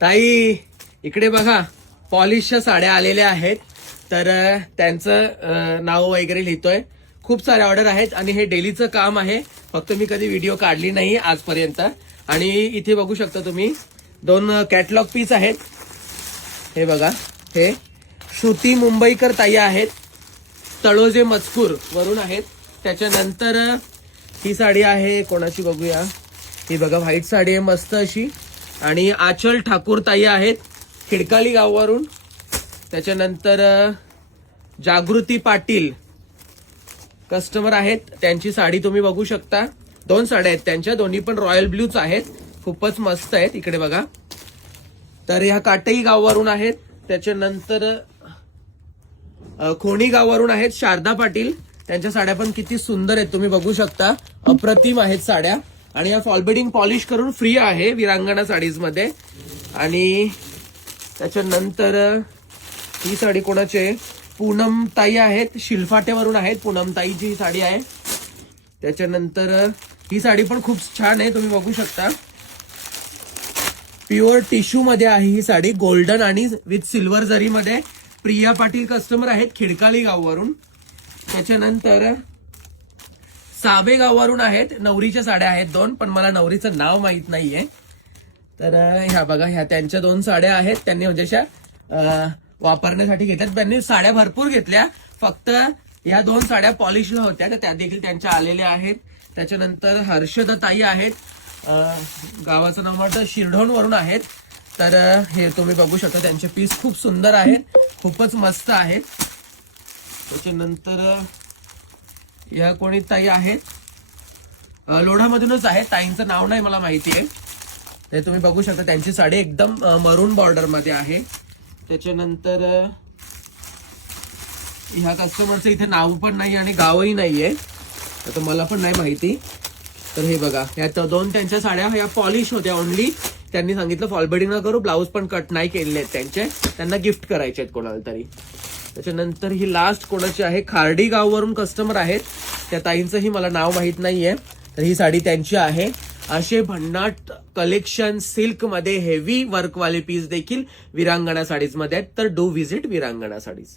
ताई इकडे बघा, पॉलिशच्या साड्या आलेल्या आहेत. तर त्यांचं नाव वगैरे लिहितोय. खूप सारे ऑर्डर आहेत आणि हे डेलीचं काम आहे. फक्त मी कधी व्हिडिओ काढली नाही आजपर्यंत. आणि इथे बघू शकता तुम्ही 2 कॅटलॉग पीस आहेत. हे बघा, हे श्रुती मुंबईकर ताई आहेत, तळोजे मजकूर वरून आहेत. त्याच्यानंतर ही साडी आहे कोणाची बघूया. ही बघा, व्हाईट साडी आहे मस्त अशी. आणि आचल ठाकूर ताई आहेत, खिडकाली गावावरून. त्याच्यानंतर जागृती पाटील कस्टमर आहेत, त्यांची साडी तुम्ही बघू शकता. 2 साड्या आहेत त्यांच्या, दोन्ही पण रॉयल ब्ल्यूच आहेत, खूपच मस्त आहेत. इकडे बघा. तर ह्या काटई गावावरून आहेत. त्याच्यानंतर खोणी गावावरून आहेत शारदा पाटील, त्यांच्या साड्या पण किती सुंदर आहेत, तुम्ही बघू शकता. अप्रतिम आहेत साड्या. आणि या फॉलबेडिंग पॉलिश करून फ्री आहे विरांगणा साडीज मध्ये. आणि त्याच्यानंतर ही साडी कोणाची, पूनम ताई आहेत, शिलफाट्यावरून आहेत. पूनम ताईची ही साडी आहे. त्याच्यानंतर ही साडी पण खूप छान आहे, तुम्ही बघू शकता. प्युअर टिश्यू मध्ये आहे ही साडी, गोल्डन आणि विथ सिल्वर जरी मध्ये. प्रिया पाटील कस्टमर आहेत, खिडकाली गाववरून. त्याच्यानंतर साबे गाववरून आहेत. नवरीच्या साड्या आहेत 2, पण मला नवरीचं नाव माहित नाहीये. तर ह्या बघा, ह्या त्यांच्या 2 साड्या आहेत. त्यांनी म्हणजे अशा वापरण्यासाठी घेतल्यात. त्यांनी साड्या भरपूर घेतल्या, फक्त या 2 साड्या पॉलिशला होत्या, तर त्या देखील त्यांच्या आलेल्या आहेत. त्याच्यानंतर हर्षदा ताई आहेत, गावाचं नाव वाटतं शिरढोण वरून आहेत. तर हे तुम्ही बघू शकता, त्यांचे पीस खूप सुंदर आहेत, खूपच मस्त आहेत. त्याच्यानंतर या कोणी ताई आहेत, लोढामधूनच आहेत, ताईंचं नाव नाही मला माहिती आहे. ते तुम्ही बघू शकता, त्यांची साडी एकदम मरून बॉर्डर मध्ये आहे. त्याच्यानंतर ह्या कस्टमरचं इथे नाव पण नाही आणि गावही नाहीये, तर मला पण नाही माहिती. तर हे बघा, ह्या 2 त्यांच्या साड्या ह्या पॉलिश होत्या ओनली. त्यांनी सांगितलं फॉलबेडिंग न करू, ब्लाऊज पण कट नाही केलेले आहेत त्यांचे, त्यांना गिफ्ट करायचे आहेत कोणाला तरी. त्याच्यानंतर ही लास्ट कोणाची आहे, खार्डी गाववरून कस्टमर आहेत, त्या ताईंचंही मला नाव माहित नाहीये. तर ही साडी त्यांची आहे. असे भन्नाट कलेक्शन सिल्क मध्ये हेवी वर्कवाले पीस देखील विरांगणा साडीज मध्ये आहेत. तर डू व्हिजिट विरांगणा साडीज.